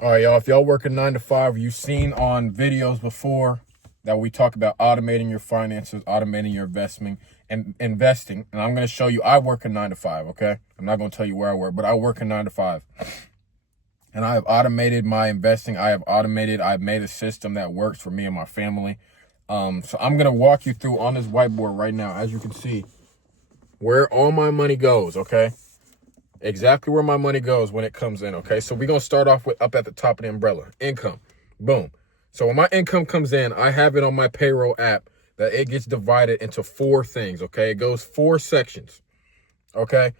All right, y'all, if y'all work a 9 to 5, you've seen on videos before that we talk about automating your finances, automating your investing. And I'm going to show you, I work a 9 to 5, okay? I'm not going to tell you where I work, but I work a 9 to 5. And I have automated my investing. I've made a system that works for me and my family. So I'm going to walk you through on this whiteboard right now, as you can see, where all my money goes, okay? Exactly where my money goes when it comes in, okay? So we're going to start off with up at the top of the umbrella, income. Boom. So when my income comes in, I have it on my payroll app that it gets divided into 4 things, okay? It goes 4 sections, okay?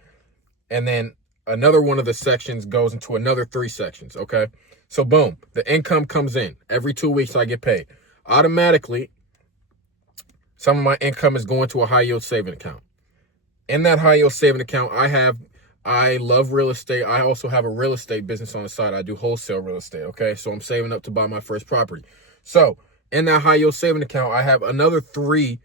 And then another one of the sections goes into another 3 sections, okay? So boom, the income comes in. Every 2 weeks I get paid. Automatically, some of my income is going to a high yield saving account. In that high yield saving account, I love real estate. I also have a real estate business on the side. I do wholesale real estate, okay? So I'm saving up to buy my first property. So in that high yield saving account, I have another 3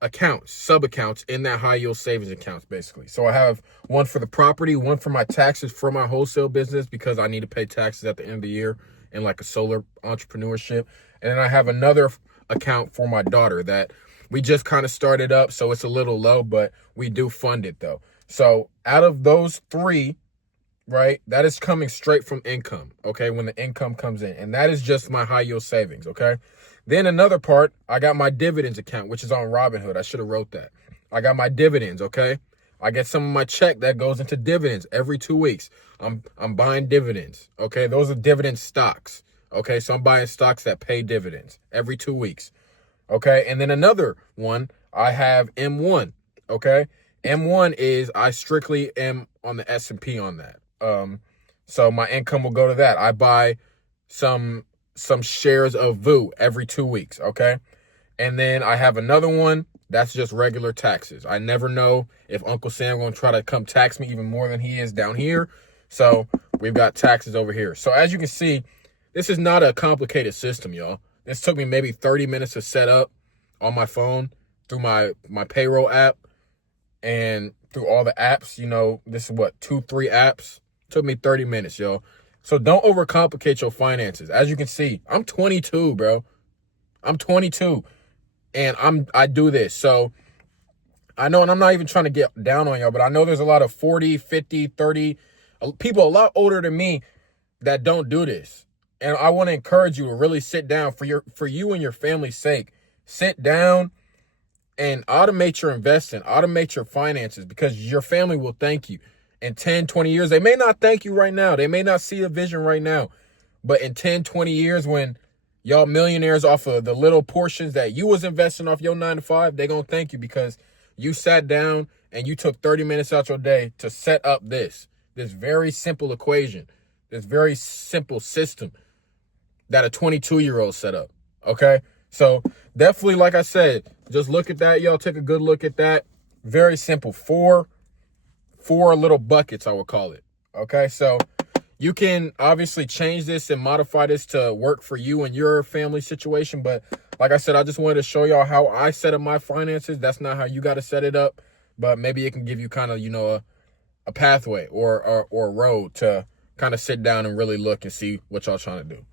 accounts, sub accounts in that high yield savings accounts, basically. So I have one for the property, one for my taxes for my wholesale business because I need to pay taxes at the end of the year in like a solar entrepreneurship. And then I have another account for my daughter that we just kind of started up. So it's a little low, but we do fund it though. So out of those 3, right, that is coming straight from income, okay, when the income comes in. And that is just my high yield savings, okay? Then another part, I got my dividends account, which is on Robinhood. I should have wrote that. I got my dividends, okay? I get some of my check that goes into dividends every 2 weeks. I'm buying dividends, okay? Those are dividend stocks, okay? So I'm buying stocks that pay dividends every 2 weeks, okay? And then another one, I have M1, okay? M1 is I strictly am on the S&P on that. So my income will go to that. I buy some shares of VU every 2 weeks, okay? And then I have another one that's just regular taxes. I never know if Uncle Sam going to try to come tax me even more than he is down here. So we've got taxes over here. So as you can see, this is not a complicated system, y'all. This took me maybe 30 minutes to set up on my phone through my payroll app. And through all the apps, you know, this is what, 2-3 apps. Took me 30 minutes, yo. So don't overcomplicate your finances. As you can see, I'm 22, bro. I'm 22 and I do this. So I know, and I'm not even trying to get down on y'all, but I know there's a lot of 40, 50, 30 people a lot older than me that don't do this. And I want to encourage you to really sit down for you and your family's sake. Sit down and automate your investing, automate your finances, because your family will thank you. In 10, 20 years, they may not thank you right now. They may not see a vision right now. But in 10, 20 years, when y'all millionaires off of the little portions that you was investing off your 9 to 5, they going to thank you because you sat down and you took 30 minutes out your day to set up this very simple equation, this very simple system that a 22-year-old set up, okay? So definitely, like I said, just look at that, y'all. Take a good look at that. Very simple. 4 little buckets, I would call it, okay? So you can obviously change this and modify this to work for you and your family situation. But like I said, I just wanted to show y'all how I set up my finances. That's not how you got to set it up. But maybe it can give you kind of, you know, a pathway or a road to kind of sit down and really look and see what y'all trying to do.